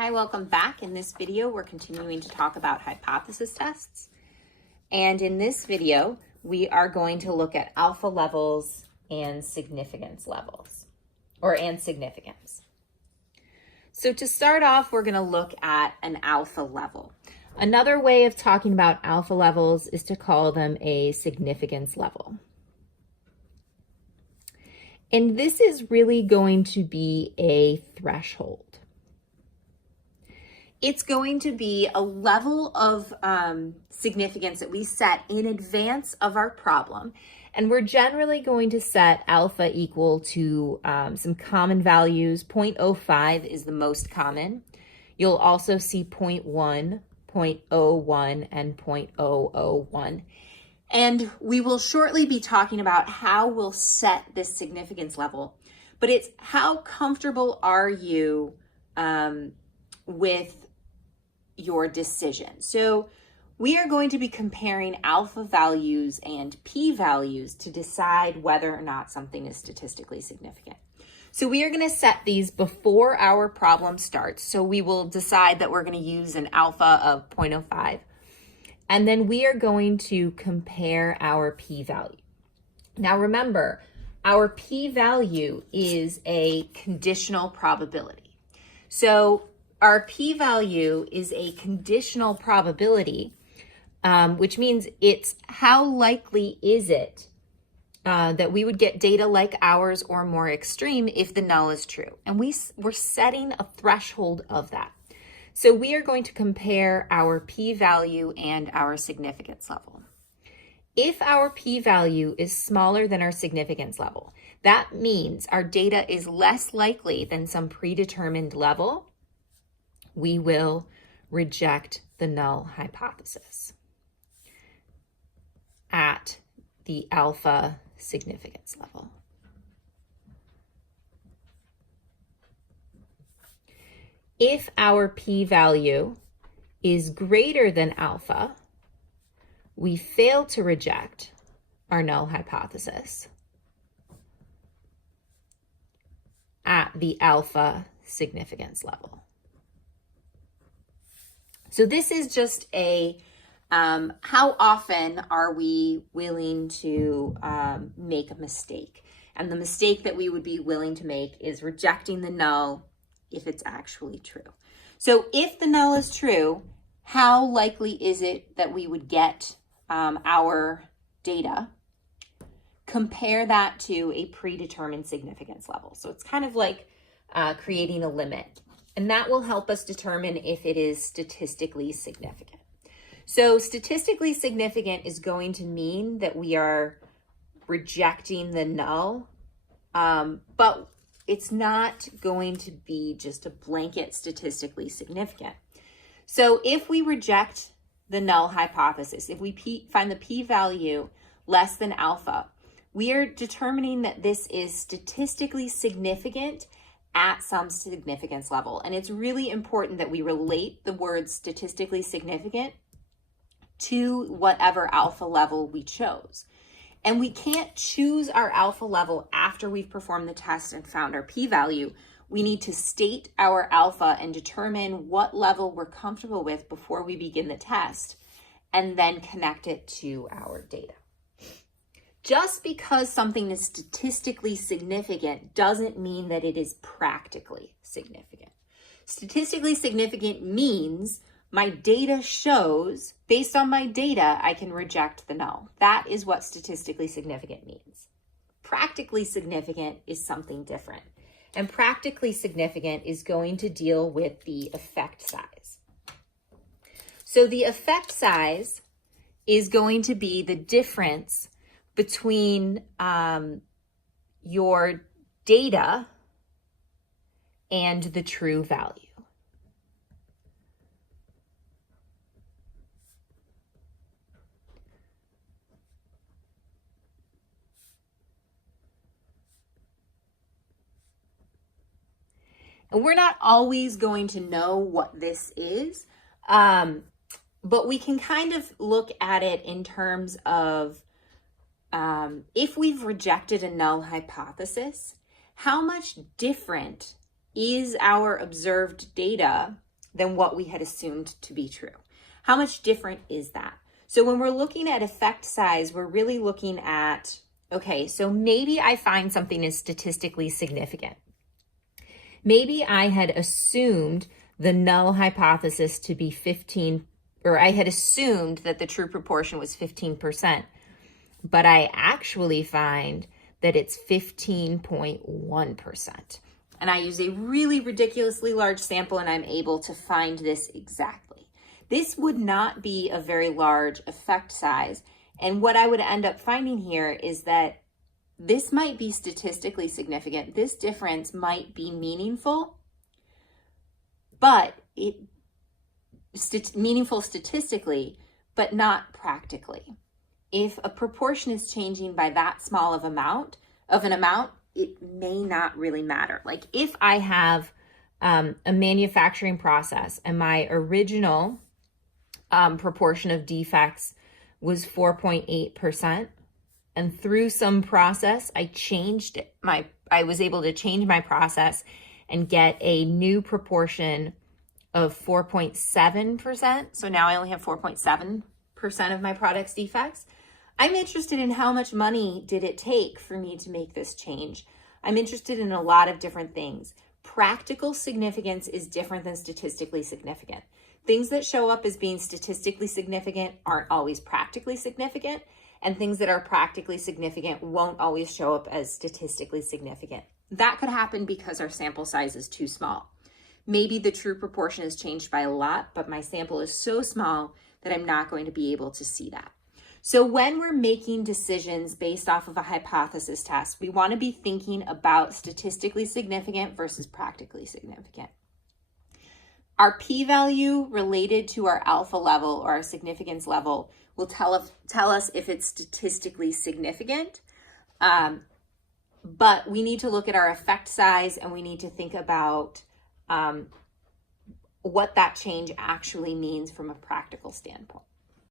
Hi, welcome back. In this video, we're continuing to talk about hypothesis tests. And in this video, we are going to look at alpha levels and significance levels, and significance. So to start off, we're going to look at an alpha level. Another way of talking about alpha levels is to call them a significance level. And this is really going to be a threshold. It's going to be a level of significance that we set in advance of our problem. And we're generally going to set alpha equal to some common values. 0.05 is the most common. You'll also see 0.1, 0.01, and 0.001. And we will shortly be talking about how we'll set this significance level. But it's how comfortable are you with your decision. So we are going to be comparing alpha values and p-values to decide whether or not something is statistically significant. So we are going to set these before our problem starts. So we will decide that we're going to use an alpha of 0.05. And then we are going to compare our p-value. Now remember, our p-value is a conditional probability. So our p-value is a conditional probability, which means it's how likely is it that we would get data like ours or more extreme if the null is true. And we're setting a threshold of that. So we are going to compare our p-value and our significance level. If our p-value is smaller than our significance level, that means our data is less likely than some predetermined level. We will reject the null hypothesis at the alpha significance level. If our p-value is greater than alpha, we fail to reject our null hypothesis at the alpha significance level. So this is just a how often are we willing to make a mistake? And the mistake that we would be willing to make is rejecting the null if it's actually true. So if the null is true, how likely is it that we would get our data? Compare that to a predetermined significance level. So it's kind of like creating a limit. And that will help us determine if it is statistically significant. So statistically significant is going to mean that we are rejecting the null, but it's not going to be just a blanket statistically significant. So if we reject the null hypothesis, if we find the p-value less than alpha, we are determining that this is statistically significant at some significance level. And it's really important that we relate the word statistically significant to whatever alpha level we chose. And we can't choose our alpha level after we've performed the test and found our p-value. We need to state our alpha and determine what level we're comfortable with before we begin the test, and then connect it to our data. Just because something is statistically significant doesn't mean that it is practically significant. Statistically significant means my data shows, based on my data, I can reject the null. That is what statistically significant means. Practically significant is something different. And practically significant is going to deal with the effect size. So the effect size is going to be the difference between your data and the true value. And we're not always going to know what this is, but we can kind of look at it in terms of if we've rejected a null hypothesis, how much different is our observed data than what we had assumed to be true. How much different is that? So when we're looking at effect size, we're really looking at, okay, so maybe I find something is statistically significant. Maybe I had assumed the null hypothesis to be 15, or I had assumed that the true proportion was 15%, but I actually find that it's 15.1%. And I use a really ridiculously large sample and I'm able to find this exactly. This would not be a very large effect size. And what I would end up finding here is that this might be statistically significant. This difference might be meaningful, but meaningful statistically, but not practically. If a proportion is changing by that small of an amount, it may not really matter. Like if I have a manufacturing process and my original proportion of defects was 4.8%, and through some process, I was able to change my process and get a new proportion of 4.7%. So now I only have 4.7% of my product's defects. I'm interested in how much money did it take for me to make this change. I'm interested in a lot of different things. Practical significance is different than statistically significant. Things that show up as being statistically significant aren't always practically significant, and things that are practically significant won't always show up as statistically significant. That could happen because our sample size is too small. Maybe the true proportion is changed by a lot, but my sample is so small that I'm not going to be able to see that. So when we're making decisions based off of a hypothesis test, we want to be thinking about statistically significant versus practically significant. Our p-value related to our alpha level or our significance level will tell us if it's statistically significant. But we need to look at our effect size and we need to think about what that change actually means from a practical standpoint.